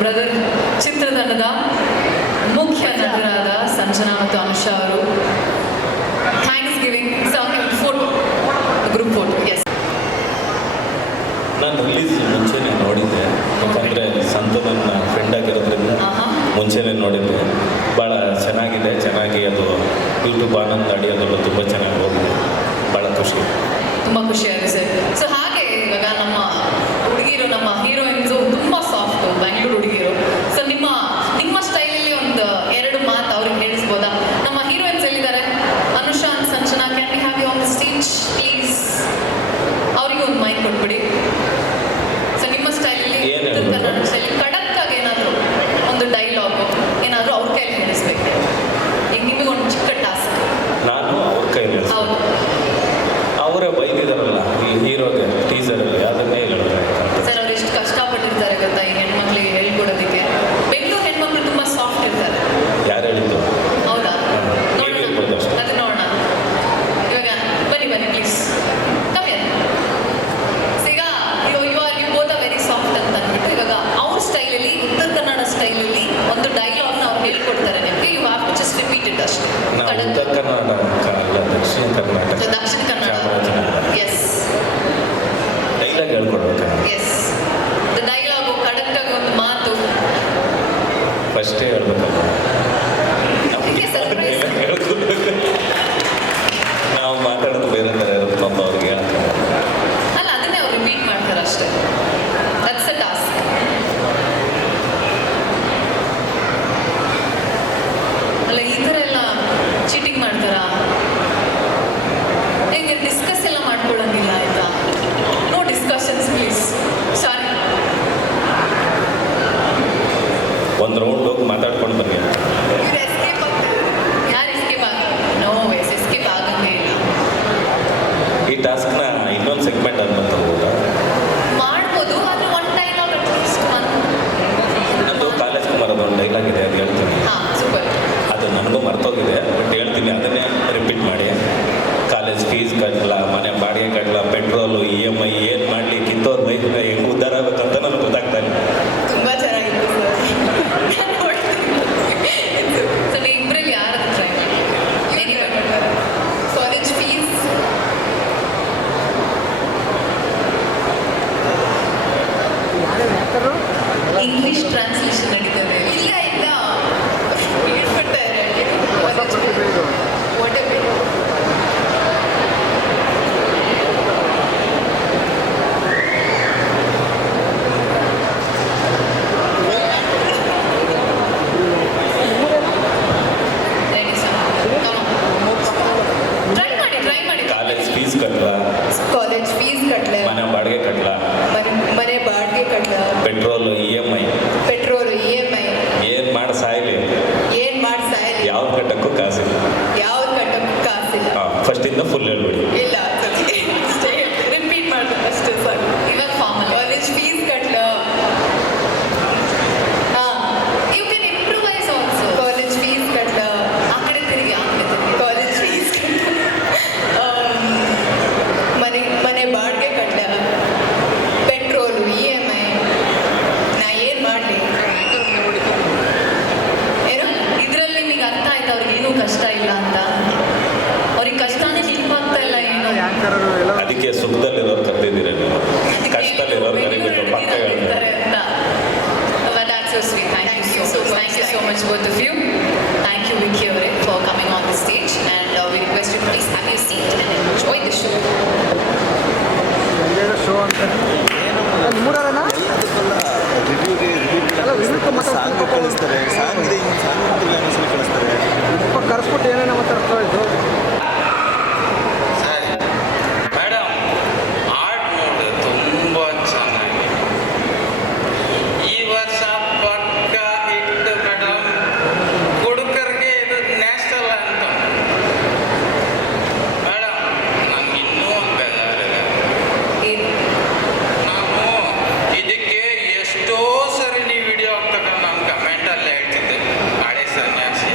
Brother ಚಿತ್ರತಂಡದ ಮುಖ್ಯ ನಟರಾದ ಸಂಜನಾ ಮತ್ತು ಅನುಷಾ ಅವರು thanksgiving photo group photo. Yes, ನಾನು ರಿಲೀಸ್ ಮುಂಚೆನೇ ನೋಡಿದ್ದೆ, ಯಾಕಂದರೆ ಸಂತು ನನ್ನ ಫ್ರೆಂಡ್ ಆಗಿರೋದ್ರಿಂದ ಮುಂಚೆನೇ ನೋಡಿದ್ದೆ. ಭಾಳ ಚೆನ್ನಾಗಿದೆ, ಚೆನ್ನಾಗಿ ಅದು ಯೂಟ್ಯೂಬ್ ಆನಂದ್ ಅಡಿಯೋದೆಲ್ಲ ತುಂಬ ಚೆನ್ನಾಗಿ ಹೋಗಿದೆ. ಭಾಳ ತುಂಬ ಖುಷಿಯಾಗಿದೆ ಸರ್. ಸೊ ಹಾಗೆ ಇವಾಗ ನಮ್ಮ ಹುಡುಗಿರು, ನಮ್ಮ ಹೀರೋಯಿನ್ಸು ತುಂಬ ಸಾಫ್ಟು, ಬೆಂಗಳೂರು ಹುಡುಗಿರು. ಸೊ ನಿಮ್ಮ ಸ್ಟೈಲಲ್ಲಿ ಒಂದು ಎರಡು ಮಾತು ಅವ್ರಿಗೆ ಹೇಳಿಸ್ಬೋದಾ? ನಮ್ಮ ಹೀರೋಯಿನ್ಸ್ ಎಲ್ಲಿದ್ದಾರೆ? Anusha and Sanjana, can we have you on the stage please? ಅವರಿಗೆ ಒಂದು ಮೈಕ್ ಕೊಟ್ಬಿಡಿ. ಸೊ ನಿಮ್ಮ ಸ್ಟೈಲಲ್ಲಿ, ಕನ್ನಡ ಸ್ಟೈಲಲ್ಲಿ ಖಡಕ್ ಆಗಿ ಏನಾದರೂ ಒಂದು ಡೈಲಾಗು ಏನಾದರೂ ಅವ್ರ ಕೈಯಲ್ಲಿ ಹೇಳಿಸ್ಬೇಕು. ಈಗ ನಿಮಗೆ ಒಂದು ಚಿಕ್ಕ ಟಾಸ್ಕ್. ನಾನು ಅವ್ರ ಕೈಯಲ್ಲಿ ಹೌದು, ಅವರೇ ಬೈದಿದಾರಲ್ಲ ಈ ಹೀರೋಗೆ ಟೀಸರಲ್ಲಿ, ಅದನ್ನೇ ಹೇಳ್ತಾರೆ ಸರ್. ಅವ್ರು ಎಷ್ಟು ಕಷ್ಟಪಟ್ಟಿರ್ತಾರೆ ಗೊತ್ತಾ ಈ ಹೆಣ್ಮಕ್ಳಿಗೆ ಹೇಳ್ಕೊಡೋದಕ್ಕೆ. ಬೆಂಗಳೂರು ಹೆಣ್ಮಕ್ಳು ತುಂಬ ಸಾಫ್ಟ್ ಇರ್ತಾರೆ. ಯಾರು ಹೇಳಿದ್ದು? ಹೌದಾ? ಅದು ನೋಡೋಣ. ಇವಾಗ ಬನ್ನಿ ಪ್ಲೀಸ್, ಕಮ್ಮಿ. ಈಗ ಯು ಬೋತ್ ವೆರಿ ಸಾಫ್ಟ್ ಅಂತ ಅಂದ್ಬಿಟ್ಟು ಇವಾಗ ಅವ್ರ ಸ್ಟೈಲಲ್ಲಿ, ಉತ್ತರ ಕನ್ನಡ ಸ್ಟೈಲಲ್ಲಿ ಒಂದು ಡೈಲಾಗ್ನ ಅವ್ರು ಹೇಳ್ಕೊಡ್ತಾರೆ ನಿಮಗೆ. You have to just repeat it ಅಷ್ಟೇ. ಉತ್ತರ ಕರ್ನಾಟಕ ಅಲ್ಲ, ದಕ್ಷಿಣ ಕರ್ನಾಟಕ. ದಕ್ಷಿಣ ಕನ್ನಡ. ಎಸ್, ಡೈಲಾಗ್ ಹೇಳ್ಕೊಡ್ಬೇಕು. ಎಸ್, ಡೈಲಾಗು ಕಡಕ್ಟಾಗಿ ಒಂದು ಮಾತು ಫಸ್ಟೇ ಹೇಳ್ಬೇಕಲ್ಲ. ನಾವು ಮಾತಾಡೋದು ಬೇರೆ ಥರ ಇರುತ್ತೆ ಪಾಪ ಅವ್ರಿಗೆ. ಅಲ್ಲ, ಅದನ್ನೇ ಅವ್ರು ರಿಪೀಟ್ ಮಾಡ್ತಾರೆ ಅಷ್ಟೇ. That's a task. ಅಲ್ಲ, ಈ ಥರ ಎಲ್ಲ ಚೀಟಿಂಗ್ ಮಾಡ್ತಾರಾ? ಹೇಗೆ ಡಿಸ್ಕಸ್ ಎಲ್ಲ ಮಾಡ್ಕೊಳ್ಳೋಂಗಿಲ್ಲ, ಆಯ್ತಾ? No discussions please. ಸಾರಿ. ಒಂದು ರೌಂಡ್ ಹೋಗಿ ಮಾತಾಡ್ಕೊಂಡು ಬನ್ನಿ. ಯಾರು ಎಸ್ಕೇಪ್ ಆಗ? ನೋ ವೇಸ್, ಎಸ್ಕೇಪ್ ಆಗಂಗೇ ಇಲ್ಲ. ಈ ಟಾಸ್ಕ್ನ ಇನ್ನೊಂದು ಸೆಗ್ಮೆಂಟ್ ಅಂತ ಮಾಡ್ಬೋದು, ಅದು ಒನ್ ಡೈಲಾಗ್ ಅಟ್ಲೀಸ್ಟ್ ಅದು ಕಾಲೇಜ್ ಕುಮಾರದು ಒಂದು ಡೈಲಾಗ್ ಇದೆ, ಅದು ಹೇಳ್ತೀನಿ. ಹಾಂ, ಸೂಪರ್. ಅದು ನನಗೂ ಮರ್ತೋಗಿದೆ, ಬಟ್ ಹೇಳ್ತೀನಿ, ಅದನ್ನೇ ರಿಪೀಟ್ ಮಾಡಿ. ಕಾಲೇಜ್ ಫೀಸ್ ಕಟ್ಟಲ, ಮನೆ ಬಾಡಿಗೆ ಕಟ್ಟಲ, ಪೆಟ್ರೋಲು, EMI ಏನು ಮಾಡಲಿ, ಕಿತ್ತೋದ ಬೈಕ್ನ ಹೆಂಗೆ ಉದ್ಧಾರ ಆಗಬೇಕಂತ ನನಗೆ ಗೊತ್ತಾಗ್ತಾ ಇಲ್ಲ. ತುಂಬ ಚೆನ್ನಾಗಿತ್ತು ಸರ್. ಇಬ್ಬರಲ್ಲಿ ಯಾರು ಟ್ರೈ ಮಾಡಿ? ಕಾಲೇಜ್ ಫೀಸ್, ಇಂಗ್ಲಿಷ್ ಟ್ರಾನ್ಸ್ಲೇಷನ್ ನಡೀತದೆ. ಇಲ್ಲ ಹೇಳ್ಬಿಡ್ತಾರೆ. ಕಾಲೇಜ್ ಫೀಸ್ ಕಟ್ಟಲ, ಮನೆ ಬಾಡಿಗೆ ಕಟ್ಟಲ, ಪೆಟ್ರೋಲು, EMI ಏನು ಮಾಡಿ ಸಾಯಲಿ, ಯಾವ ಕಟ್ಟಕ್ಕೂ ಕಾಸಿಲ್ಲ. ಫಸ್ಟಿಂದ ಫುಲ್ ಹೇಳ್ಬಿಡಿ. ಇಲ್ಲ, ರಿಪೀಟ್ ಮಾಡ್ಬೇಕು ಅಷ್ಟೇ ಸರ್. ಇವಾಗ ಫಾರ್ಮಲ್ ಕಾಲೇಜ್ ಫೀಸ್ ಕಟ್ಲ. You can improvise also. College fees ಕಟ್ಲ. ಆ ಕಡೆ ತಿರುಗಿ, ಕಾಲೇಜ್ ಫೀಸ್ ಮನೆ ಬಾಡಿಗೆ ಕಟ್ಲ, ಪೆಟ್ರೋಲು, EMI. ನಾ ಏನು ಮಾಡಲಿ? ಏನು ಇದರಲ್ಲಿ ನಿಮಗೆ ಅರ್ಥ ಆಯ್ತು ಅವ್ರಿಗೆ ಏನೂ ಕಷ್ಟ ಇಲ್ಲ ಅಂತ? ಅವ್ರಿಗೆ ಕಷ್ಟನೇ ನೆನಪಾಗ್ತಾ ಇಲ್ಲ ಏನು? ಅದಕ್ಕೆ ಸುಖದಲ್ಲಿರೋರು ಕರೆದಿದ್ದೀರ ನೀವು, ಕಷ್ಟದಲ್ಲಿರೋರು ಕರಿಬೇಕು, ಪಕ್ಕ ಹೇಳ್ತಾರೆ. Thank you so much both of you. Thank you Vicky ಅವರೇ for coming on the stage, and we request you to please have your seat and enjoy the show. Song ಕಳಿಸ್ತಾರೆ, ಸಾಂಗ್ ಇದೆ, ಸಾಂಗ್ ಕಳಿಸ್ತಾರೆ, ಕರೆಸ್ಬಿಟ್ಟು ಏನೇನೋ ಮಾತಾಡ್ತಾ ಇದ್ದು. Madam, art ನೋಡಿ ತುಂಬ ಚೆನ್ನಾಗಿ. ಈ ವರ್ಷ ಪಕ್ಕ ಹಿಟ್ ಮೇಡಮ್. ಹುಡುಗರಿಗೆ ಇದು ನ್ಯಾಷನಲ್ ಅಂತ ಮೇಡಮ್. ನಮ್ಗೆ ಇನ್ನೂ ಒಂದು ಬೇಜಾರಿದೆ. ನಾವು ಇದಕ್ಕೆ ಎಷ್ಟೋ ಸರಿ ನೀವು ವಿಡಿಯೋ ಹಾಕ್ತಕ್ಕ ನಮ್ಮ ಕಮೆಂಟಲ್ಲಿ ಹೇಳ್ತಿದ್ದೆ, ಹಳೆ ಸನ್ಯಾಸಿ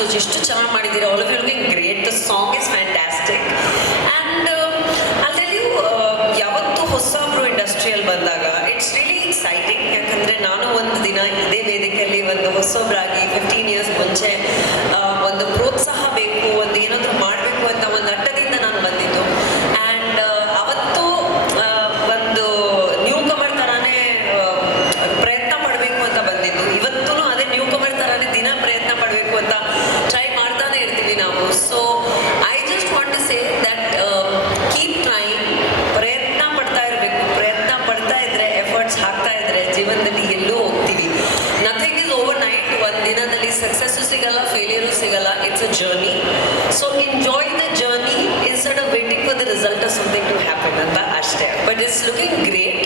ಸೊ ಎಷ್ಟು ಚೆನ್ನಾಗಿ ಮಾಡಿದ್ದೀರಾ, all of you looking great, the song is fantastic. And ಅಲ್ಲಿ ಯಾವತ್ತು ಹೊಸಬ್ರು ಇಂಡಸ್ಟ್ರಿಯಲ್ಲಿ ಬಂದಾಗ ಇಟ್ಸ್ ರಿಯಲಿ ಎಕ್ಸೈಟಿಂಗ್. ಯಾಕಂದರೆ ನಾನು ಒಂದು ದಿನ ಇದೇ ವೇದಿಕೆಯಲ್ಲಿ ಒಂದು ಹೊಸಬ್ರಾಗಿ 15 ಇಯರ್ಸ್ ಮುಂಚೆ ಒಂದು ಪ್ರೋತ್ಸಾಹ ಬೇಕು, ಒಂದು ಏನಾದರೂ ಮಾಡಬೇಕು ಅಂತ ಒಂದು ಅಡ್ಡದಿಂದ ನಾನು ಬಂದಿದ್ದು. ಆ್ಯಂಡ್ ಅವತ್ತು ಒಂದು ನ್ಯೂ ಕಮರ್ ಥರನೇ ಪ್ರಯತ್ನ ಪಡಬೇಕು ಅಂತ ಬಂದಿದ್ದು. ಇವತ್ತೂ ಅದೇ ನ್ಯೂ ಕಮರ್ ಥರನೇ ದಿನ ಪ್ರಯತ್ನ ಪಡಬೇಕು ಅಂತ ಟ್ರೈ ಮಾಡ್ತಾನೆ ಇರ್ತೀವಿ ನಾವು. So I just want to say that keep trying, ಪ್ರಯತ್ನ ಪಡ್ತಾ ಇರಬೇಕು. ಪ್ರಯತ್ನ ಪಡ್ತಾ ಇದ್ರೆ, ಎಫರ್ಟ್ಸ್ ಹಾಕ್ತಾ ಇದ್ರೆ ಜೀವನದಲ್ಲಿ ಎಲ್ಲೋ ಹೋಗ್ತೀವಿ. Nothing is overnight. ಒಂದು ದಿನದಲ್ಲಿ ಸಕ್ಸಸ್ಸು ಸಿಗಲ್ಲ, ಫೇಲಿಯರು ಸಿಗಲ್ಲ. It's a journey. So enjoy the journey instead of waiting for the result of something to happen ಅಂತ ಅಷ್ಟೇ. But it's looking great.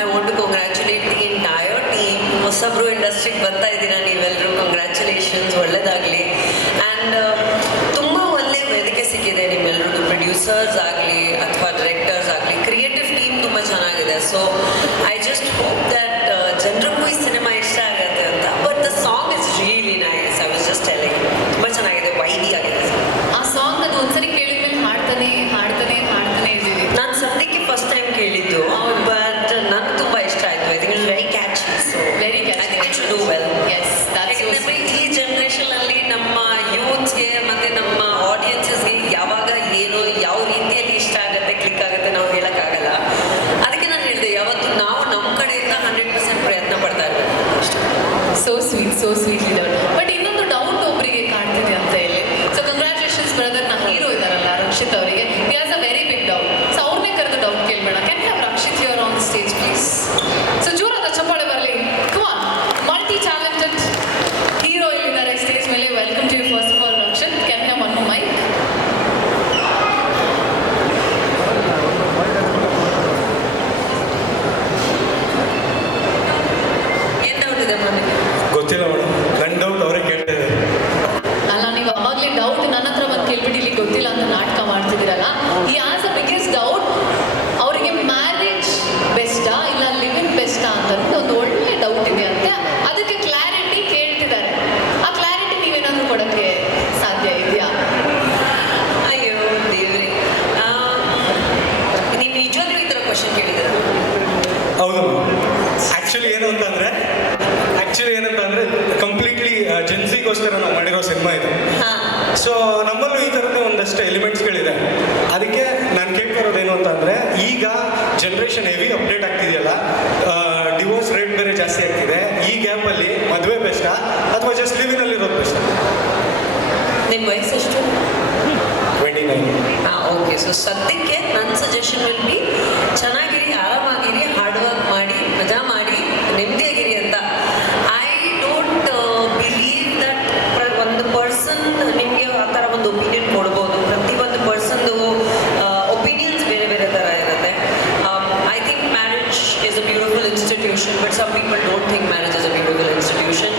I want to congratulate the entire team. ಹೊಸಬ್ರು ಇಂಡಸ್ಟ್ರಿಗೆ ಬರ್ತಾ ಇದ್ದೀರಾ ನೀವೆಲ್ಲರೂ, ಕಂಗ್ರ್ಯಾಚುಲೇಷನ್ಸ್, ಒಳ್ಳೇದಾಗಲಿ. ಆ್ಯಂಡ್ ತುಂಬ ಒಳ್ಳೆ ವೇದಿಕೆ ಸಿಕ್ಕಿದೆ ನಿಮ್ಮೆಲ್ಲರಿಗೂ, ಪ್ರೊಡ್ಯೂಸರ್ಸ್ ಆಗಲಿ ಅಥವಾ ಡೈರೆಕ್ಟರ್ಸ್ ಆಗಲಿ, ಕ್ರಿಯೇಟಿವ್ ಟೀಮ್ ತುಂಬ ಚೆನ್ನಾಗಿದೆ. So I just hope that ಜನರಿಗೂ ಈ ಸಿನಿಮಾ ಇಷ್ಟ ಆಗುತ್ತೆ ಅಂತ. But the song is really nice. I was just telling, ತುಂಬ ಚೆನ್ನಾಗಿದೆ, ವೈಬಿ ಆಗಿದೆ. ಆ ಸಾಂಗ್ ಅದು ಒಂದ್ಸರಿ ಕೇಳಿದ್ಮೇಲೆ ಹಾಡ್ತಾನೆ ಇದ್ದೀವಿ. ನಾನು ಸದ್ಯಕ್ಕೆ ಫಸ್ಟ್ ಟೈಮ್ ಕೇಳಿದ್ದು, ಬಟ್ ನನಗೆ ತುಂಬ ಇಷ್ಟ ಆಯಿತು. I think it's very catchy. So Very catchy. I think it should do well. Yes, that's so ಯಾಕಂದರೆ sweet. ಈ ಜನ್ರೇಷನಲ್ಲಿ ನಮ್ಮ ಯೂತ್ಸ್ಗೆ ಮತ್ತು ನಮ್ಮ ಆಡಿಯನ್ಸಸ್ಗೆ ಯಾವಾಗ ಏನು ಯಾವ ರೀತಿಯಲ್ಲಿ ಇಷ್ಟ ಆಗುತ್ತೆ, ಕ್ಲಿಕ್ ಆಗುತ್ತೆ ನಾವು ಹೇಳೋಕ್ಕಾಗಲ್ಲ. ಅದಕ್ಕೆ ನಾನು ಹೇಳಿದೆ, ಯಾವತ್ತು ನಾವು ನಮ್ಮ ಕಡೆಯಿಂದ 100% ಪ್ರಯತ್ನ ಪಡ್ತಾ ಇರಬೇಕು ಅಷ್ಟೇ. So sweet leader. ಬಟ್ ಇನ್ನೊಂದು ಡೌಟ್ ಒಬ್ಬರಿಗೆ ಕಾಣ್ತಿದೆ ಅಂತ ಹೇಳಿ. So congratulations brother. ನಾ ಹೀರೋ ಇದಾರಲ್ಲ ರಕ್ಷಿತ್ ಅವರಿಗೆ, he has a very big doubt. So ಅವ್ರನ್ನೇ ಕರೆದು ಡೌಟ್ ಕೇಳಬೇಡ. Can have Rakshit here on stage please? So ಜೋರಾದ ಚಪ್ಪಾಳೆ ಬರಲಿ. Come on, multi talented hero ಇಲ್ಲಿದ್ದಾರೆ ಸ್ಟೇಜ್ ಮೇಲೆ. Welcome to you first of all Rakshit. Can have one mic? ಏನು doubt ಇದೆ ಮನೆ? ಗೊತ್ತಿಲ್ಲ ಮೇಡಮ್, ನನ್ನ ಡೌಟ್ ಅವರೇ ಕೇಳ್ತಾ ಇದ್ದಾರೆ. ಅಲ್ಲ, ನೀವು ಅವಾಗಲೇ ಡೌಟ್ ನನ್ನ ಹತ್ರ ಬಂದು ಕೇಳ್ಬಿಟ್ಟು ಇಲ್ಲಿ ಗೊತ್ತಿಲ್ಲ ಅಂತ ನಾಟಕ ಮಾಡ್ತಿದ್ದೀರಲ್ಲ. ಈ ಆಸ್ ಅ ಬಿಗ್ಗೆಸ್ಟ್ ಡೌಟ್, ಅವರಿಗೆ ಮ್ಯಾರೇಜ್ ಬೆಸ್ಟಾ ಇಲ್ಲ ಲಿವ್ ಇನ್ ಬೆಸ್ಟಾ ಅಂತ ಒಂದು ಒಳ್ಳೆ ಡೌಟ್ ಇದೆ ಅಂತೆ. ಅದಕ್ಕೆ ಕ್ಲಾರಿಟಿ ಕೇಳ್ತಿದ್ದಾರೆ. ಆ ಕ್ಲಾರಿಟಿ ನೀವೇನಾದರೂ ಕೊಡೋಕ್ಕೆ ಸಾಧ್ಯ ಇದೆಯಾ? ಅಯ್ಯೋ ದೇವ್ರಿ, ನೀವು ನಿಜವಾಗ್ಲೂ ಈ ಥರ ಕ್ವಶನ್ ಕೇಳಿದ್ದೀರ? ಹೌದು. ಆ್ಯಕ್ಚುಲಿ ಏನಂತ ಅಂದರೆ ಕಂಪ್ಲೀಟ್ಲಿ ಜೆನ್ಸಿಗೋಸ್ಕರ ನಾವು ಮಾಡಿರೋ ಸಿನಿಮಾ ಇದು. ಹಾಂ. ಸೊ ನಮ್ಮಲ್ಲೂ ಈ ಥರದ್ದು ಒಂದಷ್ಟು ಎಲಿಮೆಂಟ್ಸ್ಗಳಿದೆ. ಅದಕ್ಕೆ ನಾನು ಕೇಳ್ತಿರೋದೇನು ಅಂತಂದರೆ, ಈಗ ಜನ್ರೇಷನ್ ಹೆವಿ ಅಪ್ಡೇಟ್ ಆಗ್ತಿದೆಯಲ್ಲ, ಡಿವೋರ್ಸ್ ರೇಟ್ ಬೇರೆ ಜಾಸ್ತಿ ಆಗ್ತಿದೆ. ಈ ಗ್ಯಾಪಲ್ಲಿ ಮದುವೆ ಬೆಸ್ಟಾ ಅಥವಾ ಜಸ್ಟ್ ಲಿವಿನಲ್ಲಿರೋದು ಬೆಸ್ಟಾ? ನಿಮ್ಮ ವಯಸ್ಸೆಷ್ಟು? 29. ಹಾಂ, ಓಕೆ. ಸೊ ಸದ್ಯಕ್ಕೆ ನನ್ನ ಸಜೆಷನ್ ವಿಲ್ ಬಿ, ಚೆನ್ನಾಗಿರಿ, ಆರಾಮಾಗಿರಿ, ಹಾರ್ಡ್ ವರ್ಕ್ ಮಾಡಿ, ಮಜಾ ಮಾಡಿ, ನೆಮ್ಮದಿಯಾಗಿರಿ ಅಂತ. ಐ ಡೋಂಟ್ ಬಿಲೀವ್ ದಟ್ ಒಂದು ಪರ್ಸನ್ ನಿಮಗೆ ಆ ಥರ ಒಂದು ಒಪಿನಿಯನ್ ಕೊಡ್ಬೋದು. ಪ್ರತಿಯೊಂದು ಪರ್ಸನ್ದು ಒಪಿನಿಯನ್ಸ್ ಬೇರೆ ಬೇರೆ ಥರ ಇರುತ್ತೆ. I think marriage is a beautiful institution, but some people don't think marriage is a beautiful institution.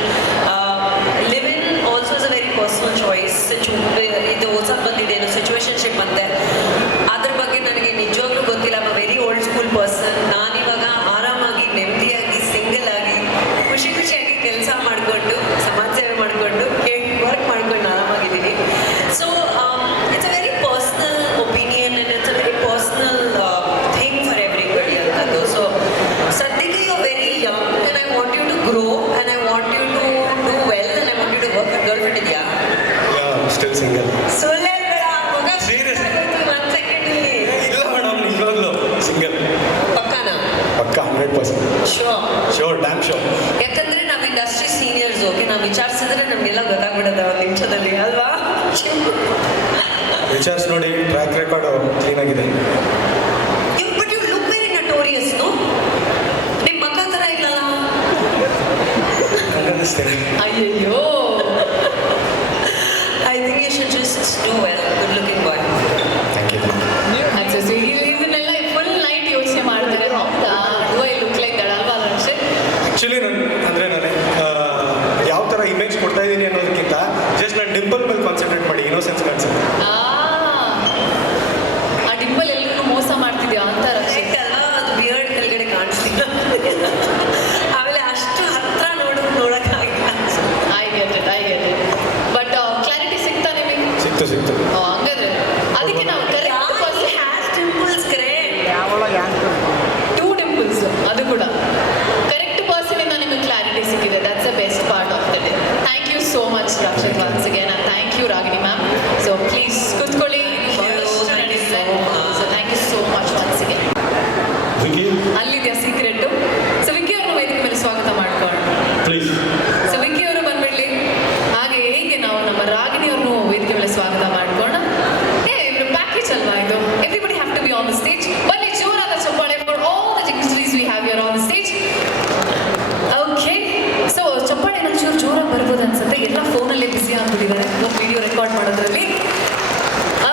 Live in also is a very personal choice. ಇದು ಹೊಸ ಬಂದಿದೆ ಸಿಚುವೇಶನ್ಶಿಪ್ ಅಂತೆ, ಅದ್ರ ಬಗ್ಗೆ ನನಗೆ ನಿಜವಾಗ್ಲೂ ಗೊತ್ತಿಲ್ಲ. I very old school person. ನಾನಿವಾಗ ಆರಾಮಾಗಿ, ನೆಮ್ಮದಿಯಾಗಿ, ಸಿಂಗಲ್ ಆಗಿ, ಖುಷಿಯಾಗಿ ಕೆಲಸ ಮಾಡಿಕೊಂಡು, ಸಮಾಜ ಸೇವೆ ಮಾಡಿಕೊಂಡು, ವರ್ಕ್ ಮಾಡ್ಕೊಂಡು ಆರಾಮಾಗಿದ್ದೀನಿ. So it's a very personal opinion and it's a very personal thing for everybody ಅಂತದ್ದು. ಸೊ ಸದ್ಯಕ್ಕೆ you very young and I want you to grow and I want you to do well and I want you to work. Girlfriend ಇದೆಯಾ? Still single. ಸುಳ್ಳೇ ಬೇಡ ಮಗ. Serious? 1 second ಇಲ್ಲಿ. ಇಲ್ಲ madam, ನಿಜವಾಗ್ಲೂ single. ಪಕ್ಕನ? ಪಕ್ಕ 100%. Sure, dam sure. ಯಾಕಂದ್ರೆ ನಾವು ಇಂಡಸ್ಟ್ರಿ ಸೀನಿಯರ್ಸ್, ಓಕೆ, ನಾವು ವಿಚಾರಿಸಿದ್ರೆ ನಮಗೆಲ್ಲ ಗೊತ್ತಾಗ್ಬಿಡುತ್ತೆ ಒಂದು ನಿಮಿಷದಲ್ಲಿ ಅಲ್ವಾ? ವಿಚಾರ್ಸ್ ನೋಡಿ, ಟ್ರ್ಯಾಕ್ ರೆಕಾರ್ಡು ಕ್ಲೀನಾಗಿದೆ. But you look very notorious, no? ನಿಮ್ಮ ಮಕ್ಕ ಥರ ಇಲ್ಲಲ್ಲ? ಅನ್ನಿಸ್ತೇನೆ. ಅಯ್ಯಯ್ಯೋ. I think you should just do well. Good looking boy. Thank you. ಇದನ್ನೆಲ್ಲ ಫುಲ್ ನೈಟ್ ಯೋಚನೆ ಮಾಡ್ತಾರೆ. ಹೌದಾ, do I look like that ಅಲ್ವಾ ರಕ್ಷಿತ್? ಆ್ಯಕ್ಚುಲಿ ನಾನು ಯಾವ ಥರ ಇಮೇಜ್ ಕೊಡ್ತಾ ಇದ್ದೀನಿ ಅನ್ನೋದಕ್ಕಿಂತ ಜಸ್ಟ್ ನಾನು ಡಿಂಪಲ್ ಮೇಲೆ ಕಾನ್ಸಂಟ್ರೇಟ್ ಮಾಡಿ, ಇನ್ನೋಸೆನ್ಸ್ ಕಾನ್ಸೆಪ್ಟ್. ಆ ಡಿಂಪಲ್ ಎಲ್ಲರಿಗೂ ಮೋಸ ಮಾಡ್ತಿದ್ಯಾ ಅಂತ ರಕ್ಷಿತ್? ಅಲ್ವಾ, ಅದು ಬಿಯರ್ಡ್ ಕೆಳಗಡೆ ಕಾಣಿಸ್ತಿಲ್ಲ. ಆಮೇಲೆ ಅಷ್ಟು ಹತ್ರ ನೋಡೋಕ್ಕಾಗಿಲ್ಲ. I get it. But Rashid once again, and thank you, Ragini ma'am. So please, ಕೂತ್ಕೊಳ್ಳಿ. So thank you so much once again. Vicky ಅಲ್ಲಿದೆಯಾ ಸೀಕ್ರೆಟ್? ಸೊ ವಿಕ್ಕಿ ಅವ್ರನ್ನ ವೇದಿಕೆ ಮೇಲೆ ಸ್ವಾಗತ ಮಾಡ್ಕೊಳ್ಳೋಣ. ಪ್ಲೀಸ್. ಸೊ ವಿಕ್ಕಿ ಅವರು ಬಂದ್ಬಿಡ್ಲಿ. ಹಾಗೆ ಹೇಗೆ ನಾವು ನಮ್ಮ ರಾಗಿಣಿ ಅವ್ರನ್ನು ವೇದಿಕೆ ಮೇಲೆ ಸ್ವಾಗತ ಮಾಡ್ಕೊಳ್ಳೋಣ. ಇವ್ರ ಪ್ಯಾಕೇಜ್ ಅಲ್ವಾ ಇದು? Everybody have to be on the stage. ಬನ್ನಿ ಜೋರಾದ ಚಪ್ಪಾಳೆ for all the youngsters we have here on the stage. Okay, so ಚಪ್ಪಾಳೆ ಒಂಚೂರು ಜೋರಾಗಿ ಬರ್ಬೋದು ಅನ್ಸುತ್ತೆ. ಎಲ್ಲ ಫೋನಲ್ಲೇ ಬಿಸಿ ಆಗ್ಬಿಟ್ಟಿದ್ದಾರೆ ವಿಡಿಯೋ ರೆಕಾರ್ಡ್ ಮಾಡೋದ್ರಲ್ಲಿ.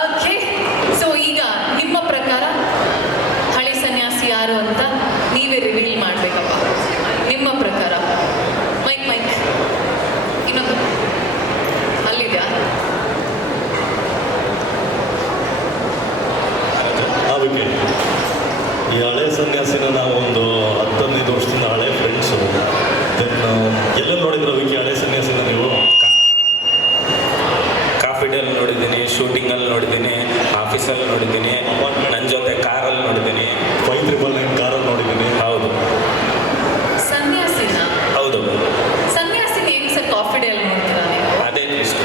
ಓಕೆ, ಸೊ ಈಗ ನಿಮ್ಮ ಪ್ರಕಾರ ಹಳೆ ಸನ್ಯಾಸಿ ಯಾರು ಅಂತ ನೀವೇ ರಿವೀಲ್ ಮಾಡ್ಬೇಕಪ್ಪ. ನಿಮ್ಮ ಪ್ರಕಾರ ಮೈಕ್ ಇನ್ನೊಂದು ಅಲ್ಲಿದ್ಯಾ? ವಿಕಿ, ಈ ಹಳೆ ಸನ್ಯಾಸಿನ ನಾವು ಒಂದು 10-15 ವರ್ಷದಿಂದ ಹಳೆ ಫ್ರೆಂಡ್ಸು. ಎಲ್ಲ ನೋಡಿದ್ರು ವಿಕಿ ಹಳೆ ಸನ್ಯಾಸಿನ ನೀವು? ಕಾಫಿಡಲ್ಲಿ ನೋಡಿದ್ದೀನಿ, ಶೂಟಿಂಗಲ್ಲಿ ನೋಡಿದ್ದೀನಿ, ಆಫೀಸಲ್ಲಿ ನೋಡಿದ್ದೀನಿ, ನನ್ನ ಜೊತೆ ಕಾರಲ್ಲಿ ನೋಡಿದ್ದೀನಿ. 599 ಕಾರಲ್ಲಿ ನೋಡಿದ್ದೀನಿ. ಹೌದು ಸನ್ಯಾಸಿನ? ಹೌದು, ಸನ್ಯಾಸಿನ ಹೆಂಗ್ ಸರ್ ಕಾಫಿ ಡೇ ಅಲ್ಲಿ ನೋಡ್ತೀರಾ ನೀವು? ಅದೇ ಇಷ್ಟ.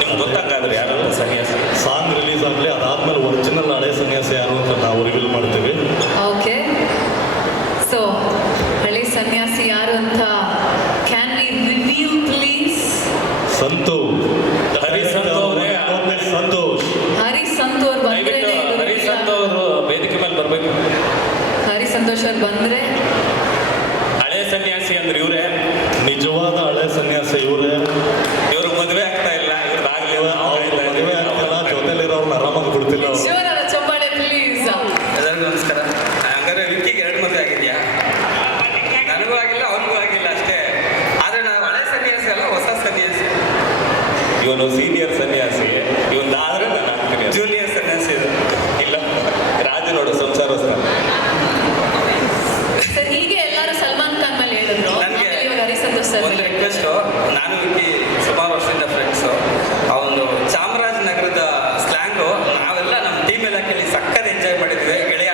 ನಿಮ್ಗೆ ಗೊತ್ತಾಗಾದ್ರೆ ಯಾರಂತ ಸನ್ಯಾಸಿ? ಸಾಂಗ್ ರಿಲೀಸ್ ಆಗಲಿ, ಅದಾದ್ಮೇಲೆ ಒರಿಜಿನಲ್ ಹಳೆ ಸನ್ಯಾಸಿ ಯಾರು ಅಂತ ನಾವು ರಿವೀಲ್ ಮಾಡ್ತೀವಿ. ಓಕೆ, ಸೊ ಹಳೆ ಸನ್ಯಾಸಿ ಯಾರು ಅಂತ can we reveal please? Santosh. Harisanthu ಅವರೇ. ಸಂತೋಷ್. ಹರಿ ಸಂತು ಅವ್ರು ಬಂದ್ರೆ ದಯವಿಟ್ಟು ಹರಿಸಂತು ಅವರು ವೇದಿಕೆ ಮೇಲೆ ಬರಬೇಕು. ಹರಿ ಸಂತೋಷ್ ಅವ್ರು ಬಂದ್ರೆ ಹಳೆ ಸನ್ಯಾಸಿ ಅಂದ್ರೆ ಇವರೇ. ನಿಜವಾದ ಹಳೆ ಸನ್ಯಾಸಿ ಇವರೇ. ಇವ್ರಿಗೆ ಮದುವೆ ಆಗ್ತಾ ಇಲ್ಲ, ಇವ್ರದ್ದಾಗಲಿ ಮದುವೆ ಆಗ್ತಿಲ್ಲ, ಜೊತೆಲಿರೋರ್ನ ಆರಾಮಾಗಿ ಬಿಡ್ತಿಲ್ಲ ಅವ್ರು. ಜೋರಾದ ಚಪ್ಪಾಳೆ ಪ್ಲೀಸ್. ಎಲ್ಲರಿಗೂ ನಮಸ್ಕಾರ. ಹಂಗಾರೆ ವಿಕ್ಕಿಗೆ 2 ಮದುವೆ ಆಗಿದೆಯಾ? ನನಗೂ ಆಗಿಲ್ಲ, ಅವನಿಗೂ ಆಗಿಲ್ಲ ಅಷ್ಟೇ. ಆದರೆ ನಾವು ಹಳೆ ಸನ್ಯಾಸಿ ಅಲ್ಲ, ಹೊಸ ಸನ್ಯಾಸಿ. ಇವನು ಸೀನಿಯರ್ ಸನ್ಯಾಸಿ, ಇವನಾದ್ರೆ ನಾನು ಆಗ್ತೀನಿ. ಜೂನಿಯರ್ ಸನ್ಯಾಸಿ ಇದು. ಇಲ್ಲ, ರಾಜು ನೋಡು ಸಂಸಾರಸ್ಥ. ಸರ್ ಹೀಗೆ ಎಲ್ಲರೂ ಸಲ್ಮಾನ್ ಖಾನ್ ಮೇಲೆ ಹೇಳಿದ್ರು. ನನಗೆ ಆಮೇಲೆ ಇವಾಗ ಹರಿ ಸಂತೋಷ್ ಸರ್ ಒಂದು ರಿಕ್ವೆಸ್ಟು. ನಾನು ವಿಕ್ಕಿ ಸುಮಾರು ವರ್ಷದಿಂದ ಫ್ರೆಂಡ್ಸು. ಅವನು ಚಾಮರಾಜನಗರದ ಸ್ಲ್ಯಾಂಗು ನಾವೆಲ್ಲ ನಮ್ಮ ಟೀಮ್ ಎಲ್ಲ ಕೇಳಿ ಸಕ್ಕತ್ ಎಂಜಾಯ್ ಮಾಡಿದ್ವಿ ಗೆಳೆಯ.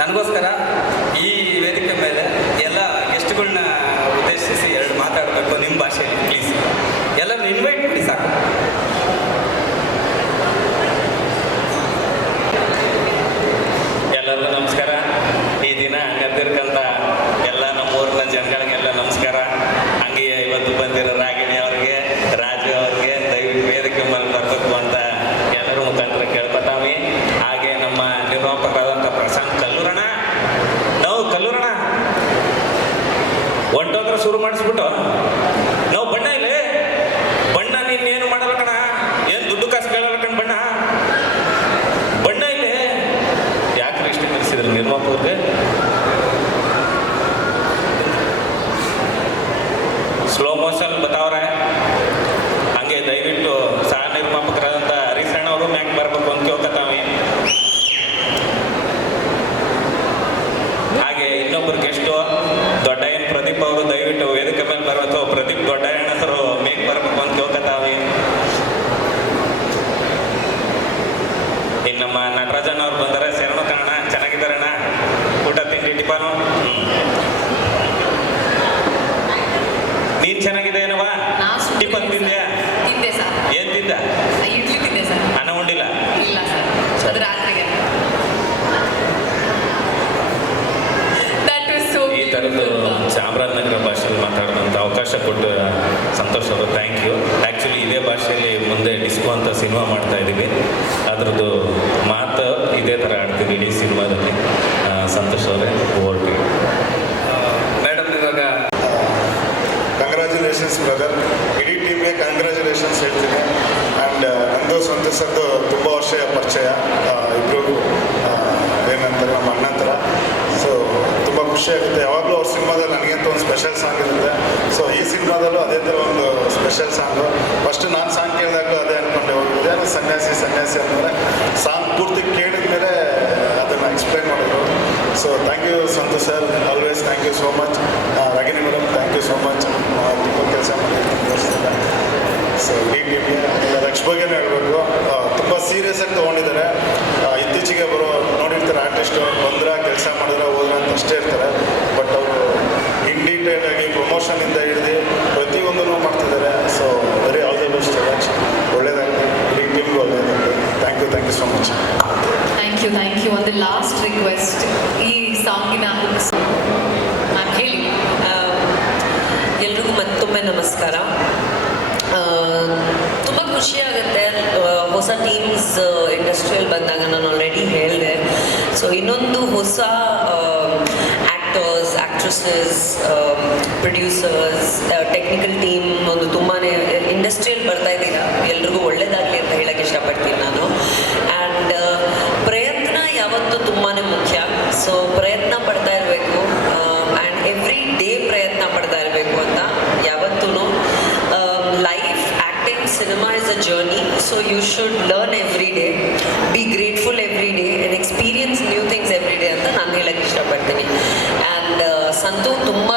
ನನಗೋಸ್ಕರ ಈ ವೇದಿಕೆ ಮೇಲೆ ಎಲ್ಲ ಗೆಸ್ಟ್ಗಳನ್ನ ಉದ್ದೇಶಿಸಿ 2 ಮಾತಾಡಬೇಕು ನಿಮ್ಮ ಭಾಷೆಯಲ್ಲಿ ಪ್ಲೀಸ್. ಎಲ್ಲರನ್ನು ಇನ್ವೈಟ್ ಮಾಡಿ ಸಾಕು. ಎಲ್ಲರಿಗೂ ನಮಸ್ಕಾರ. ಈ ದಿನ ಹಂಗಂತಿರ್ಕಂತ ಎಲ್ಲ ನಮ್ಮೂರಿನ ಜನಗಳಿಗೆಲ್ಲ ನಮಸ್ಕಾರ. ಹಂಗೆ ಇವತ್ತು ಬಂದಿರೋ ರಾಗಿಣಿ ಅವ್ರಿಗೆ, ರಾಜು ಅವ್ರಿಗೆ ದಯವಿಟ್ಟು ವೇದಿಕೆ ಮೇಲೆ ಬರಬೇಕು ಅಂತ ಎಲ್ಲರೂ ಮುಖಾಂತರ ಕೇಳ್ಕೊತಾವಿ. ಹಾಗೆ ನಮ್ಮ ನಿರ್ಮಾಪಕರಾದಂಥ ಪ್ರಶಾಂತ್ ಕಲ್ಲೂರಣ, ನಾವು ಕಲ್ಲೂರಣ ಹೊಂಟೋದ್ರ ಶುರು ಮಾಡಿಸ್ಬಿಟ್ಟು ನಾವು ಬಣ್ಣ ಇಲ್ಲಿ ಬಣ್ಣ ನೀನು ಮಾಡಲ್ಲ ಕಣ, ಏನು ದುಡ್ಡು ಕಾಸು ಕೇಳಲ್ಲ ಕಣ, ಬಣ್ಣ ಬಣ್ಣ ಇಲ್ಲಿ ಯಾಕೆ ಇಷ್ಟು ಕಲಿಸಿದ್ರು ನಿರ್ಮಾಪಕರಿಗೆ? Slow motion ಬತಾವ್ರೆ. ಹಂಗೆ ದಯವಿಟ್ಟು ಸಹ ನಿರ್ಮಾಪಕರಾದಂಥ ಹರೀಶಣ್ಣ ಅವರು ಮ್ಯಾಕ್ ಬರ್ಬೇಕು ಅಂತ ಕೇಳ್ಕೊತಾವಿ. ಹಾಗೆ ಇನ್ನೊಬ್ಬರು ಗೆಸ್ಟು ದೊಡ್ಡಯ್ಯನ ಪ್ರದೀಪ್ ಅವರು ದಯವಿಟ್ಟು ವೇದಿಕೆ ಮೇಲೆ ಬರಬೇಕು. ಪ್ರದೀಪ್ ದೊಡ್ಡಯ್ಯನ ಅವರು ಮೇಕ್ ಬರಬೇಕು ಅಂತ ಕೇಳ್ಕೊತಾವಿ. ಇನ್ನು ನಮ್ಮ ನಟರಾಜನ್ ಅವ್ರು ಬಂದರೆ ಶರಣ ಕನ್ನಡ ಚೆನ್ನಾಗಿದ್ದಾರಣ್ಣ. ಊಟ ತಿಂಡಿ ಟಿಫಾನು ನೀನ್ ಚೆನ್ನಾಗಿದೆ ಏನವ? ಟಿಫನ್ ತಿಂದ್ಯಾ? ತಿಂದೆ ಸರ್. ಏನ್ ತಿಂದ? ಇಡ್ಲಿ ತಿಂದೆ ಸರ್. ಅನ್ನ ಉಂಡಿಲ್ಲ? ಇಲ್ಲ ಸರ್, ಅದು ರಾತ್ರಿಗೆ. That is so. ಈ ಥರದ್ದು ಚಾಮರಾಜನಗರ ಭಾಷೆಯಲ್ಲಿ ಮಾತಾಡೋದಂಥ ಅವಕಾಶ ಕೊಟ್ಟು ಸಂತೋಷ್ ಅವರು ಥ್ಯಾಂಕ್ ಯು. ಆ್ಯಕ್ಚುಲಿ ಇದೇ ಭಾಷೆಯಲ್ಲಿ ಮುಂದೆ ಡಿಸ್ಕೋ ಅಂತ ಸಿನಿಮಾ ಮಾಡ್ತಾ ಇದ್ದೀವಿ. ಅದ್ರದ್ದು ಮಾತು ಇದೇ ಥರ ಆಡ್ತೀವಿ ಇಡೀ ಸಿನಿಮಾದಲ್ಲಿ. ಸಂತೋಷ್ ಅವರೇ ಓವರ್ಟು. ಮೇಡಮ್ ಇವಾಗ ಕಂಗ್ರ್ಯಾಚುಲೇಷನ್ಸ್ ಬ್ರದರ್. ಇಡೀ ಟೀಮ್ಗೆ ಕಂಗ್ರ್ಯಾಚುಲೇಷನ್ಸ್ ಹೇಳ್ತೀನಿ. ಆ್ಯಂಡ್ ನಂದು ಸಂತೋಷ್ ಸರ್ದು ತುಂಬ ವರ್ಷ ಪರಿಚಯ. ಇಬ್ಬರು ಏನಂತಾರೆ ನಮ್ಮ ಅಣ್ಣ ಥರ. ಸೊ ತುಂಬ ಖುಷಿ ಆಗುತ್ತೆ. ಯಾವಾಗಲೂ ಅವ್ರ ಸಿನಿಮಾದಲ್ಲಿ ನನಗಂತ ಒಂದು ಸ್ಪೆಷಲ್ ಸಾಂಗ್ ಇರುತ್ತೆ. ಸೊ ಈ ಸಿನಿಮಾದಲ್ಲೂ ಅದೇ ಥರ ಒಂದು ಸ್ಪೆಷಲ್ ಸಾಂಗು. ಫಸ್ಟ್ ನಾನು ಸಾಂಗ್ ಕೇಳಿದಾಗಲೂ ಅದೇ ಅಂದ್ಕೊಂಡೆ, ಇದೇನು ಸನ್ಯಾಸಿ ಸನ್ಯಾಸಿ ಅಂತಾರೆ. ಸಾಂಗ್ ಪೂರ್ತಿ ಕೇಳಿದ ಮೇಲೆ ಅದನ್ನು ಎಕ್ಸ್ಪ್ಲೈನ್ ಮಾಡಿದ್ರು. So thank you Santosh sir, always thank you so much. Ragini madam thank you so much. ತುಂಬ ಕೆಲಸ ಮಾಡಿರ್ತೀನಿ. ಸೊ ಈ ಟೀಮ್ಗೆ ರಕ್ಷ ಬಗ್ಗೆನೇ ಹೇಳಬೇಕು. ತುಂಬ ಸೀರಿಯಸ್ ಆಗಿ ತೊಗೊಂಡಿದ್ದಾರೆ. ಇತ್ತೀಚೆಗೆ ಬರೋ ನೋಡಿರ್ತಾರೆ ಆರ್ಟಿಸ್ಟು ಬಂದ್ರೆ ಕೆಲಸ ಮಾಡಿದ್ರೆ ಹೋದ್ರೆ ಅಂತ ಅಷ್ಟೇ ಇರ್ತಾರೆ. ಬಟ್ ಅವರು ಇನ್ ಡೀಟೇಲ್ ಆಗಿ ಪ್ರಮೋಷನಿಂದ ಹಿಡಿದು ಪ್ರತಿಯೊಂದನ್ನು ಮಾಡ್ತಿದ್ದಾರೆ. So very all the best so much. Thank you. ಒಂದು ಲಾಸ್ಟ್ ರಿಕ್ವೆಸ್ಟ್, ಈ ಸಾಂಗಿನ ನಾನು ಹೇಳಿ. ಎಲ್ರಿಗೂ ಮತ್ತೊಮ್ಮೆ ನಮಸ್ಕಾರ. ತುಂಬ ಖುಷಿಯಾಗುತ್ತೆ ಹೊಸ ಟೀಮ್ಸ್ ಇಂಡಸ್ಟ್ರಿಯಲ್ಲಿ ಬಂದಾಗ. ನಾನು ಆಲ್ರೆಡಿ ಹೇಳಿದೆ, ಸೊ ಇನ್ನೊಂದು ಹೊಸ actors, actresses, producers, technical team ಒಂದು ತುಂಬಾ ಇಂಡಸ್ಟ್ರಿಯಲ್ಲಿ ಬರ್ತಾ ಇದ್ದೀರಾ. ಎಲ್ರಿಗೂ ಒಳ್ಳೇದಾಗಲಿ ಅಂತ ಹೇಳಕ್ಕೆ ಇಷ್ಟಪಡ್ತೀನಿ ನಾನು. ಆ್ಯಂಡ್ ಪ್ರಯತ್ನ ಯಾವತ್ತೂ ತುಂಬಾ ಮುಖ್ಯ. ಸೊ ಪ್ರಯತ್ನ ಪಡ್ತಾ ಇರಬೇಕು, ಆ್ಯಂಡ್ ಎವ್ರಿ ಡೇ ಪ್ರಯತ್ನ ಪಡ್ತಾ ಇರಬೇಕು ಅಂತ ಯಾವತ್ತೂ. Life, acting, cinema is a journey. So you should learn every day, be grateful every day and experience new things every day ಅಂತ ನಾನು ಹೇಳಕ್ಕೆ ಇಷ್ಟಪಡ್ತೀನಿ. ಆ್ಯಂಡ್ ಸಂತು ತುಂಬ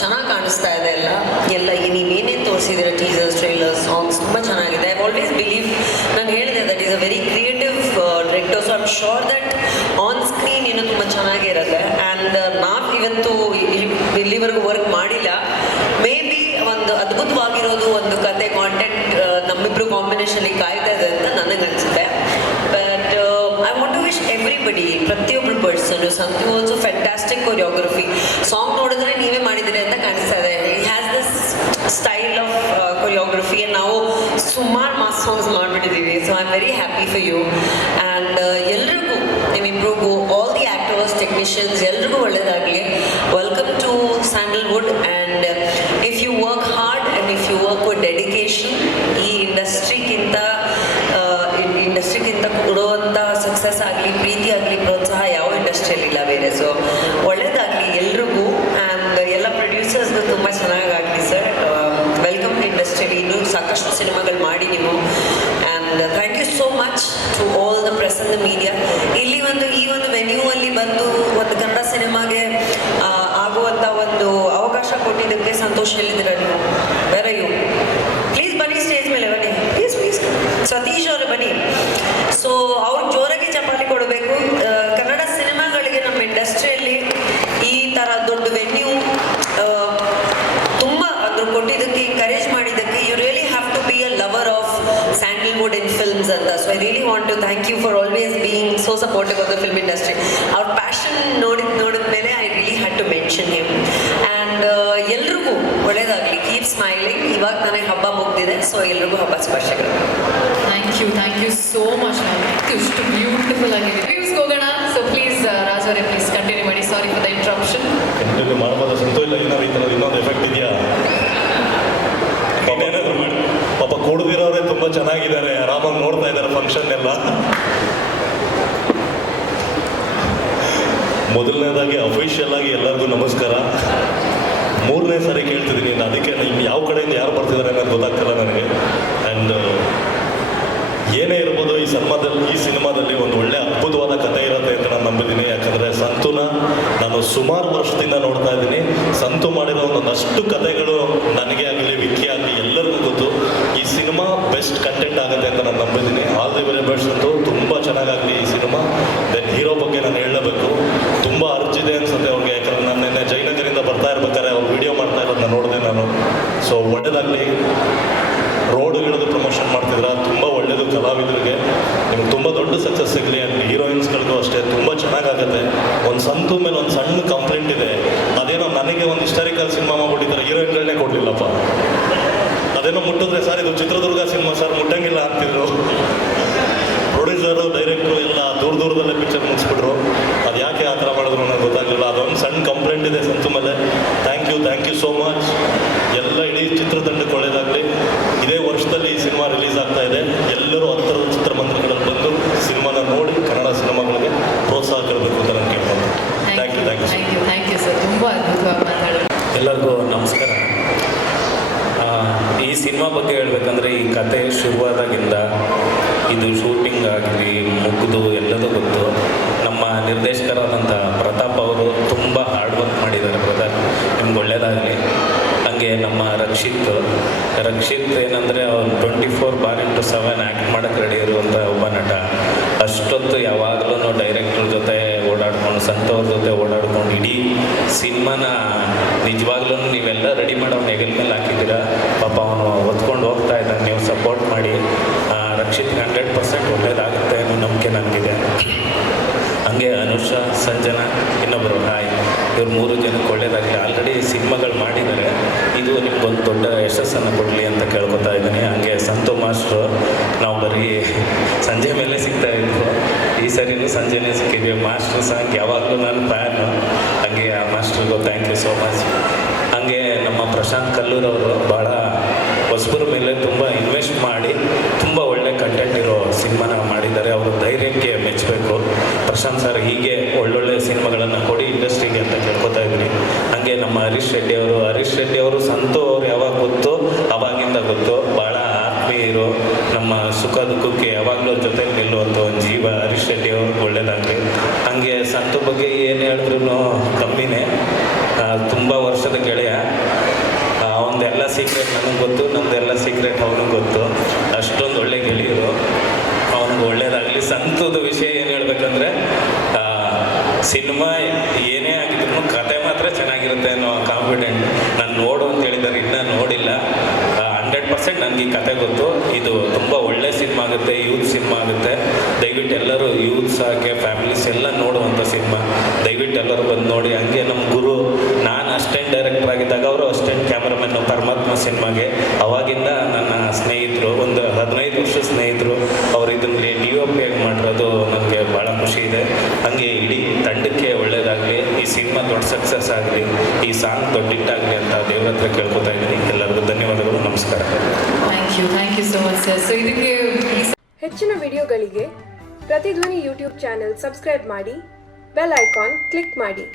ಚೆನ್ನಾಗಿ ಕಾಣಿಸ್ತಾ ಇದೆ ಎಲ್ಲ ನೀವೇನೇನು ತೋರಿಸಿದ್ದೀರ, ಟೀಸರ್ಸ್, ಟ್ರೈಲರ್ಸ್, ಸಾಂಗ್ಸ್ ತುಂಬ ಚೆನ್ನಾಗಿದೆ. ಐ ಆಲ್ವೇಸ್ ಬಿಲೀವ್, ನಾನು ಹೇಳಿದೆ that is a very creative director. So I am sure that on screen ಇನ್ನೂ ತುಂಬ ಚೆನ್ನಾಗಿರುತ್ತೆ. ಆ್ಯಂಡ್ ನಾವು ಇವತ್ತು ಇಲ್ಲಿವರೆಗೂ ವರ್ಕ್ ಮಾಡಿಲ್ಲ. ಮೇ ಬಿ ಒಂದು ಅದ್ಭುತವಾಗಿರೋದು ಒಂದು ಕತೆ, ಕಾಂಟೆಂಟ್ ನಮ್ಮಿಬ್ರು ಕಾಂಬಿನೇಷನ್ಲಿ ಕಾಯ್ತಾ ಇದೆ ಅಂತ ನನಗನ್ಸುತ್ತೆ. But I want to wish everybody, ಪ್ರತಿಯೊಬ್ಬರು person. Santu also fantastic choreography. Song ನೋಡಿದ್ರೆ ನೀವೇ ಮಾಡಿದ್ದೀರಿ ಅಂತ ಕಾಣಿಸ್ತಾ ಇದೆ. He has this style of choreography. ನಾವು ಸುಮಾರು ಮಾಸ್ ಸಾಂಗ್ಸ್ ಮಾಡಿಬಿಟ್ಟಿದ್ದೀವಿ. So I am very happy for you. And ಎಲ್ರಿಗೂ, ನಿಮ್ಮಿಬ್ರಿಗೂ, ಆಲ್ ದಿ ಆ್ಯಕ್ಟರ್ಸ್, ಟೆಕ್ನಿಷಿಯನ್ಸ್, ಎಲ್ರಿಗೂ ಒಳ್ಳೆಯದಾಗಲಿ. Welcome to Sandalwood. And if you work hard and if you work with dedication, ಈ ಇಂಡಸ್ಟ್ರಿಗಿಂತ ಕೊಡುವಂಥ ಸಕ್ಸಸ್ ಆಗಲಿ, ಪ್ರೀತಿ ಆಗಲಿ, ಪ್ರೋತ್ಸಾಹ ಯಾವ ಇಂಡಸ್ಟ್ರಿಯಲ್ಲಿ ಇಲ್ಲ ಬೇರೆ. ಸೊ ಒಳ್ಳೇದಾಗಲಿ ಎಲ್ರಿಗೂ. ಆ್ಯಂಡ್ ಎಲ್ಲ ಪ್ರೊಡ್ಯೂಸರ್ಸ್ಗೂ ತುಂಬ ಚೆನ್ನಾಗಾಗಲಿ ಸರ್. ವೆಲ್ಕಮ್ ಟು ಇಂಡಸ್ಟ್ರಿಯಲ್ಲಿ. ಇನ್ನೂ ಸಾಕಷ್ಟು ಸಿನಿಮಾಗಳು ಮಾಡಿ ನೀವು. And thank you so much to all the press and the media. ಇಲ್ಲಿ ಈ ಒಂದು ವೆನ್ಯೂ ಅಲ್ಲಿ ಬಂದು ಒಂದು ಕನ್ನಡ ಸಿನಿಮಾಗೆ ಆಗುವಂಥ ಒಂದು ಅವಕಾಶ ಕೊಟ್ಟಿದ್ದಕ್ಕೆ ಸಂತೋಷ. ಎಲ್ಲಿದ್ದೀರ ನೀವು? ಬೇರೆ ಯು ಪ್ಲೀಸ್ ಬನ್ನಿ, ಸ್ಟೇಜ್ ಮೇಲೆ ಬನ್ನಿ ಪ್ಲೀಸ್. ಸತೀಶ್ ಅವರು ಬನ್ನಿ. ಸೊ ಅವ್ರಿಗೆ ಜೋರಾಗಿ ಚಪ್ಪಾಳೆ ಕೊಡಬೇಕು. ಕನ್ನಡ ಸಿನಿಮಾಗಳಿಗೆ ನಮ್ಮ ಇಂಡಸ್ಟ್ರಿಯಲ್ಲಿ ಈ ಥರ ದೊಡ್ಡ ವೆನ್ಯೂ ತುಂಬ ಅದ್ರ ಕೊಟ್ಟಿದ್ದಕ್ಕೆ, ಎಂಕರೇಜ್ ಮಾಡಿದ್ದಕ್ಕೆ. You really have to be a lover of Sandalwood in films ಅಂತ. So I really want to thank you for always being so supportive of the film industry. ಅವ್ರ ಪ್ಯಾಷನ್ ನೋಡಿದ ಮೇಲೆ I really had to mention him. And ಎಲ್ರಿಗೂ ಒಳ್ಳೇದಾಗಲಿ. Keep smiling. ಇವಾಗ ನನಗೆ ಹಬ್ಬ ಮುಗ್ದಿದೆ. ಸೊ ಎಲ್ರಿಗೂ ಹಬ್ಬ ಸ್ಪರ್ಶಗಳು. Thank you so much ma'am. ಇಷ್ಟು ಬ್ಯೂಟಿಫುಲ್ ಆಗಿದೆ. ರಿವ್ಯೂಸ್ಗೆ ಹೋಗೋಣ. ಸೊ ಪ್ಲೀಸ್ ರಾಜ್ ಅವರೇ, ಪ್ಲೀಸ್ ಕಂಟಿನ್ಯೂ ಮಾಡಿ. Sorry for the interruption. Continue ಮಾಡ್ಬೋದು. ಸಂತೋ ಇಲ್ಲ, ಏನಾದ್ರು ಈ ಥರದ್ದು ಇನ್ನೊಂದು ಎಫೆಕ್ಟ್ ಇದೆಯಾ? ಪಾಪ ಕುಡ್ದಿರೋರೇ ತುಂಬ ಚೆನ್ನಾಗಿದ್ದಾರೆ, ಆರಾಮಾಗಿ ನೋಡ್ತಾ ಇದ್ದಾರೆ ಫಂಕ್ಷನ್ ಎಲ್ಲ. ಮೊದಲನೇದಾಗಿ ಅಫಿಷಿಯಲ್ ಆಗಿ ಎಲ್ಲರಿಗೂ ನಮಸ್ಕಾರ. 3ನೇ ಸಾರಿ ಕೇಳ್ತಿದ್ದೀನಿ, ಅದಕ್ಕೆ ಯಾವ ಕಡೆಯಿಂದ ಯಾರು ಬರ್ತಿದ್ದಾರೆ ಅನ್ನೋದು ಗೊತ್ತಾಗ್ತಿಲ್ಲ ನನಗೆ. ಆ್ಯಂಡ್ ಏನೇ ಇರ್ಬೋದು, ಈ ಸಿನಿಮಾದಲ್ಲಿ ಒಂದು ಒಳ್ಳೆ ಅದ್ಭುತವಾದ ಕಥೆ ಇರುತ್ತೆ ಅಂತ ನಾನು ನಂಬಿದ್ದೀನಿ. ಯಾಕಂದರೆ ಸಂತುನ ನಾನು ಸುಮಾರು ವರ್ಷದಿಂದ ನೋಡ್ತಾ ಇದ್ದೀನಿ. ಸಂತು ಮಾಡಿರೋ ಒಂದಷ್ಟು ಕಥೆಗಳು ನನಗೆ ಆಗಲಿ, ವಿಕ್ಕಿ ಆಗಲಿ, ಎಲ್ಲರಿಗೂ ಗೊತ್ತು. ಈ ಸಿನಿಮಾ ಬೆಸ್ಟ್ ಕಂಟೆಂಟ್ ಆಗುತ್ತೆ ಅಂತ ನಾನು ನಂಬಿದ್ದೀನಿ. All the very best Santu. ತುಂಬ ಚೆನ್ನಾಗಾಗಲಿ ಈ ಸಿನಿಮಾ. ದೆನ್ ಹೀರೋ ಬಗ್ಗೆ ನಾನು ಹೇಳಬೇಕು, ತುಂಬ ಅರ್ಜಿದೆ ಅನ್ಸುತ್ತೆ ಅವ್ರಿಗೆ. ಯಾಕಂದ್ರೆ ನಾನು ನಿನ್ನೆ ಜಯನಗರಿಂದ ಬರ್ತಾ ಇರ್ಬೇಕಾದ್ರೆ ಅವ್ರು ವಿಡಿಯೋ ಮಾಡ್ತಾ ಇರೋದನ್ನ ನೋಡಿದೆ ನಾನು. ಸೊ ಒಳ್ಳೇದಾಗಲಿ. ರೋಡ್ ಇಳಿದು ಪ್ರಮೋಷನ್ ಮಾಡ್ತಿದ್ರ, ತುಂಬ ಒಳ್ಳೆಯದು ಕಲಾವಿದರಿಗೆ. ನಿಮ್ಗೆ ತುಂಬ ದೊಡ್ಡ ಸಕ್ಸಸ್ ಸಿಗಲಿ. ಆ್ಯಂಡ್ ಹೀರೋಯಿನ್ಸ್ಗಳಿಗೂ ಅಷ್ಟೇ ತುಂಬ ಚೆನ್ನಾಗಾಗುತ್ತೆ. ಒಂದು ಸಂತು ಮೇಲೆ ಒಂದು ಸಣ್ಣ ಕಂಪ್ಲೇಂಟ್ ಇದೆ. ಅದೇನೋ ನನಗೆ ಒಂದು ಹಿಸ್ಟಾರಿಕಲ್ ಸಿನಿಮಾ ಮಾಡ್ಬಿಟ್ಟಿದ್ದಾರೆ, ಹೀರೋಯಿನ್ಗಳನ್ನೇ ಕೊಡಲಿಲ್ಲಪ್ಪ. ಅದೇನೋ ಮುಟ್ಟಿದ್ರೆ ಸರ್ ಇದು ಚಿತ್ರದುರ್ಗ ಸಿನಿಮಾ ಸರ್, ಮುಟ್ಟಂಗಿಲ್ಲ ಅಂತಿದ್ರು. ಪ್ರೊಡ್ಯೂಸರು, ಡೈರೆಕ್ಟ್ರು ಎಲ್ಲ ದೂರದಲ್ಲೇ ಪಿಕ್ಚರ್ ಮುಗಿಸ್ಬಿಟ್ರು. ಅದು ಯಾಕೆ ಆ ಥರ ಮಾಡಿದ್ರು ನನಗೆ ಗೊತ್ತಾಗಲಿಲ್ಲ. ಅದೊಂದು ಸಣ್ಣ ಕಂಪ್ಲೇಂಟ್ ಇದೆ ಸಂತು ಮೇಲೆ. Thank you so much. ಎಲ್ಲ ಇಡೀ ಚಿತ್ರತಂಡಕ್ಕೆ ಒಳ್ಳೆಯದಾಗಲಿ. ಇದೇ ವರ್ಷದಲ್ಲಿ ಈ ಸಿನಿಮಾ ರಿಲೀಸ್ ಆಗ್ತಾ ಇದೆ. ಎಲ್ಲರೂ ಹತ್ತಿರದ ಚಿತ್ರಮಂದಿರಗಳಲ್ಲಿ ಬಂದು ಸಿನಿಮಾನ ನೋಡಿ ಕನ್ನಡ ಸಿನಿಮಾಗಳಿಗೆ ಪ್ರೋತ್ಸಾಹ ಕೊಡಬೇಕು ಅಂತ ನಾನು ಕೇಳ್ಕೊಂಡು. Thank you sir. ತುಂಬ ಅದ್ಭುತವಾಗಿ ಮಾತಾಡೋದು. ಎಲ್ಲರಿಗೂ ನಮಸ್ಕಾರ. ಈ ಸಿನಿಮಾ ಬಗ್ಗೆ ಹೇಳ್ಬೇಕಂದ್ರೆ, ಈ ಕತೆ ಶುರುವಾದಾಗಿಂದ ಇದು ಶೂಟಿಂಗ್ ಆಗಲಿ ಮುಗಿದು ಎಲ್ಲದೂ ಗೊತ್ತು. ನಮ್ಮ ನಿರ್ದೇಶಕರಾದಂಥ ಪ್ರತಾಪ್ ಅವರು ತುಂಬ ಹಾರ್ಡ್ ವರ್ಕ್ ಮಾಡಿದ್ದಾರೆ ಬ್ರದರ್. ನಿಮ್ಗೆ ಒಳ್ಳೆಯದಾಗಲಿ. ಹಾಗೆ ನಮ್ಮ ರಕ್ಷಿತ್ ಏನಂದರೆ ಅವ್ನು 24/7 ಆ್ಯಕ್ಟ್ ಮಾಡೋಕ್ಕೆ ರೆಡಿ ಇರುವಂಥ ಒಬ್ಬ ನಟ. ಅಷ್ಟೊತ್ತು ಯಾವಾಗಲೂ ಡೈರೆಕ್ಟ್ರ್ ಜೊತೆ ಓಡಾಡ್ಕೊಂಡು, ಸಂತೋರ್ ಜೊತೆ ಓಡಾಡ್ಕೊಂಡು ಇಡೀ ಸಿನಿಮಾನ ನಿಜವಾಗ್ಲೂ ನೀವೆಲ್ಲ ರೆಡಿ ಮಾಡಿ ಅವ್ನು ಹೆಗಲ ಮೇಲೆ ಹಾಕಿದ್ದೀರಾ. ಪಾಪ ಅವನು ಹೊತ್ಕೊಂಡು ಹೋಗ್ತಾ ಇದ್ದಾನೆ. ನೀವು ಸಪೋರ್ಟ್ ಮಾಡಿ. ರಕ್ಷಿತ್ಗೆ 100% ಒಳ್ಳೇದಾಗುತ್ತೆ. ನಿಮ್ಮ ಯಶಸ್ಸನ್ನು ಕೊಡಲಿ ಅಂತ ಕೇಳ್ಕೊತಾ ಇದ್ದೀನಿ. ಹಂಗೆ ಸಂತು ಮಾಸ್ಟ್ರು ನಾವು ಬರೀ ಸಂಜೆ ಮೇಲೆ ಸಿಗ್ತಾ ಇದ್ವು, ಈ ಸರಿನೂ ಸಂಜೆನೇ ಸಿಕ್ಕಿದ್ವಿ. ಮಾಸ್ಟ್ರು ಸಾಂಗ್ ಯಾವಾಗಲೂ ನಾನು ಫ್ಯಾನು. ಹಂಗೆ ಆ ಮಾಸ್ಟ್ರಿಗೂ ಥ್ಯಾಂಕ್ ಯು ಸೋ ಮಚ್. ಹಂಗೆ ನಮ್ಮ ಪ್ರಶಾಂತ್ ಕಲ್ಲೂರವರು ಭಾಳ ಹೊಸಬರ ಮೇಲೆ ತುಂಬ ಇನ್ವೆಸ್ಟ್ ಮಾಡಿ ತುಂಬ ಒಳ್ಳೆ ಕಂಟೆಂಟ್ ಇರೋ ಸಿನಿಮಾನ ಮಾಡಿದ್ದಾರೆ. ಅವರ ಧೈರ್ಯಕ್ಕೆ ಮೆಚ್ಚಬೇಕು. ಪ್ರಶಾಂತ್ ಸರ್ ಹೀಗೆ ಒಳ್ಳೊಳ್ಳೆ ಸಿನಿಮಾಗಳನ್ನು ಕೊಡಿ ಇಂಡಸ್ಟ್ರಿಗೆ ಅಂತ ಕೇಳ್ಕೊತಾ ಇದ್ದೀನಿ. ಹಾಗೆ ನಮ್ಮ ಹರೀಶ್ ರೆಡ್ಡಿ ಅವರು ಸಂತು ಅವರು ಯಾವಾಗ ಗೊತ್ತು ಅವಾಗಿಂದ ಗೊತ್ತು, ಭಾಳ ಆತ್ಮೀಯರು, ನಮ್ಮ ಸುಖ ದುಃಖಕ್ಕೆ ಯಾವಾಗಲೂ ಜೊತೆ ನಿಲ್ಲುವಂಥ ಒಂದು ಜೀವ ಹರೀಶ್ ರೆಡ್ಡಿ ಅವ್ರಿಗೆ ಒಳ್ಳೇದಾಗಲಿ. ಹಾಗೆ ಸಂತು ಬಗ್ಗೆ ಏನು ಹೇಳಿದ್ರು ಕಮ್ಮಿನೇ, ತುಂಬ ವರ್ಷದ ಗೆಳೆಯ. ಅವನದೆಲ್ಲ ಸೀಕ್ರೆಟ್ ನನಗೆ ಗೊತ್ತು, ನಮ್ಮದೆಲ್ಲ ಸೀಕ್ರೆಟ್ ಅವನಿಗೆ ಗೊತ್ತು. ಅಷ್ಟೊಂದು ಒಳ್ಳೆ ಗೆಳೆಯರು, ಅವನಿಗೆ ಒಳ್ಳೇದಾಗಲಿ. ಸಂತದ ವಿಷಯ ಏನು ಹೇಳ್ಬೇಕಂದ್ರೆ ಸಿನಿಮಾ ಏನೇ ಆಗಿದ್ರು ಕತೆ ಮಾತ್ರ ಚೆನ್ನಾಗಿರುತ್ತೆ ಅನ್ನೋ ಕಾನ್ಫಿಡೆಂಟ್. ನಾನು ನೋಡು ಅಂತ ಹೇಳಿದ್ದಾರೆ, ಇನ್ನೂ ನೋಡಿಲ್ಲ. 100% ನನಗೆ ಈ ಕತೆ ಗೊತ್ತು. ಇದು ತುಂಬ ಒಳ್ಳೆ ಸಿನಿಮಾ ಆಗುತ್ತೆ, ಯೂತ್ ಸಿನಿಮಾ ಆಗುತ್ತೆ. ದಯವಿಟ್ಟು ಎಲ್ಲರೂ ಯೂತ್ಸ್ ಹಾಗೆ ಫ್ಯಾಮಿಲೀಸ್ ಎಲ್ಲ ನೋಡುವಂಥ ಸಿನಿಮಾ, ದಯವಿಟ್ಟು ಎಲ್ಲರೂ ಬಂದು ನೋಡಿ. ಹಂಗೆ ನಮ್ಮ ಗುರು, ನಾನು ಅಸಿಸ್ಟೆಂಟ್ ಡೈರೆಕ್ಟರ್ ಆಗಿದ್ದಾಗ ಅವರು ಅಸಿಸ್ಟೆಂಟ್ ಕ್ಯಾಮ್ರಾಮನ್ನು ಪರಮಾತ್ಮ ಸಿನಿಮಾಗೆ. ಅವಾಗಿಂದ ನನ್ನ ಸ್ನೇಹಿತರು, ಒಂದು 15 ವರ್ಷ ಸ್ನೇಹಿತರು. ಅವರು ಇದರಲ್ಲಿ DOP ಮಾಡಿರೋದು ನನಗೆ ಭಾಳ ಖುಷಿ ಇದೆ. ಹಾಗೆ ಇಡೀ ತಂಡಕ್ಕೆ ಒಳ್ಳೆಯದಾಗಲಿ, ಈ ಸಿನಿಮಾ ದೊಡ್ಡ ಸಕ್ಸಸ್ ಆಗಲಿ, ಈ ಸಾಂಗ್ ದೊಡ್ಡ ಹಿಟ್ಟಾಗಲಿ ಅಂತ ದೇವ್ರ ಹತ್ರ ಕೇಳ್ಕೊತಾ ಇದ್ದೀನಿ. ಎಲ್ಲರಿಗೂ ಧನ್ಯವಾದಗಳು, ನಮಸ್ಕಾರ. Thank you so much sir. So ಇದಕ್ಕೆ ಹೆಚ್ಚಿನ ವಿಡಿಯೋಗಳಿಗೆ ಪ್ರತಿಧ್ವನಿ ಯೂಟ್ಯೂಬ್ ಚಾನೆಲ್ ಸಬ್ಸ್ಕ್ರೈಬ್ ಮಾಡಿ, ಬೆಲ್ ಐಕಾನ್ ಕ್ಲಿಕ್ ಮಾಡಿ.